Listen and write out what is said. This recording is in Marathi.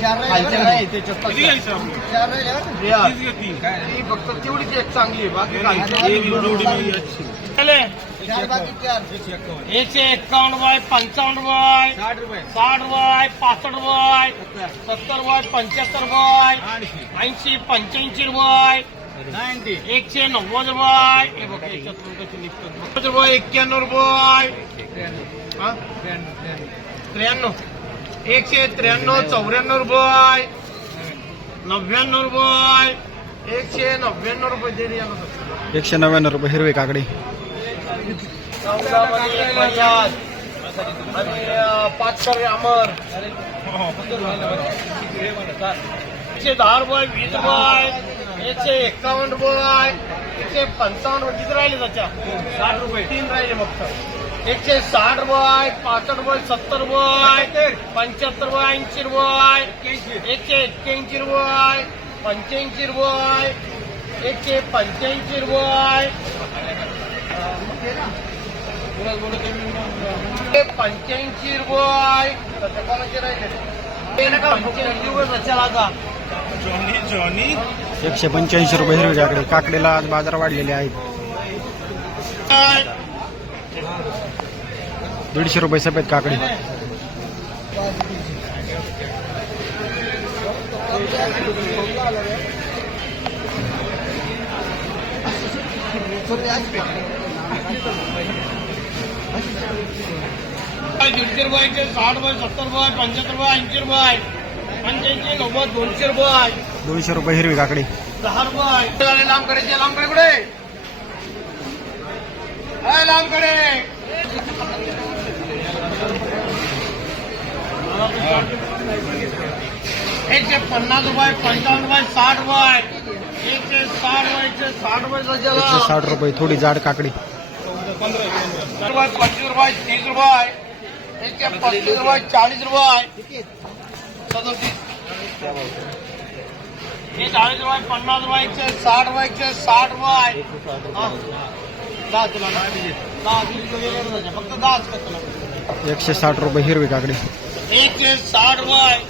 चार एक एकशे साठ बाय पास बाय सत्तर बाय पंचहत्तर बाय ऐसी पंच्याऐंशी रुपये एकशे नव्वद बाय हे बाय एकशे रुपये एकशे त्र्याण्णव चौऱ्याण्णव रुपये नव्याण्णव रुपये एकशे नव्याण्णव रुपये दे एकशे नव्याण्णव रुपये हिरवे काकडी एकशे दहा रुपये वीस रुपये एकशे एक्कावन्न रुपये एकशे पंचावन्न रुपये किती राहिले त्याच्या साठ रुपये तीन राहिले फक्त एकशे साठ वय पासष्ट वय सत्तर वय पंच्याहत्तर वय ऐंशी वय एकशे एक्क्याऐंशी वय पंच्याऐंशी वय एकशे पंच्याऐंशी वय पंच्याऐंशी वय दिवस एकशे पंच्याऐंशी रुपये हिरवीकडे काकडीला आज बाजार वाढलेले आहेत दीडशे रुपये सफेद काकडी दीडशे रुपयाचे साठ रुपये सत्तर रुपये पंच्याहत्तर रुपये ऐंशी रुपये पंच्याऐंशी नव्वद दोनशे रुपये दोनशे रुपये हिरवी काकडी दहा रुपये लांब करायचे लांब कडे कुठे एकशे पन्नास रुपये पंचावन्न रुपये साठ रुपये एकशे साठ रुपये एकशे साठ रुपये सज्जला तो एकशे साठ रुपये थोडी जाड काकडी रुपये पंचवीस रुपये तीस रुपये एकशे पस्तीस रुपये चाळीस रुपये सदोतीस हे चाळीस रुपये पन्नास रुपये एकशे साठ रुपये एकशे साठ रुपये दहा दहा फक्त दहाच एकशे साठ रुपये हिरवी काकडी એક સાઠ માં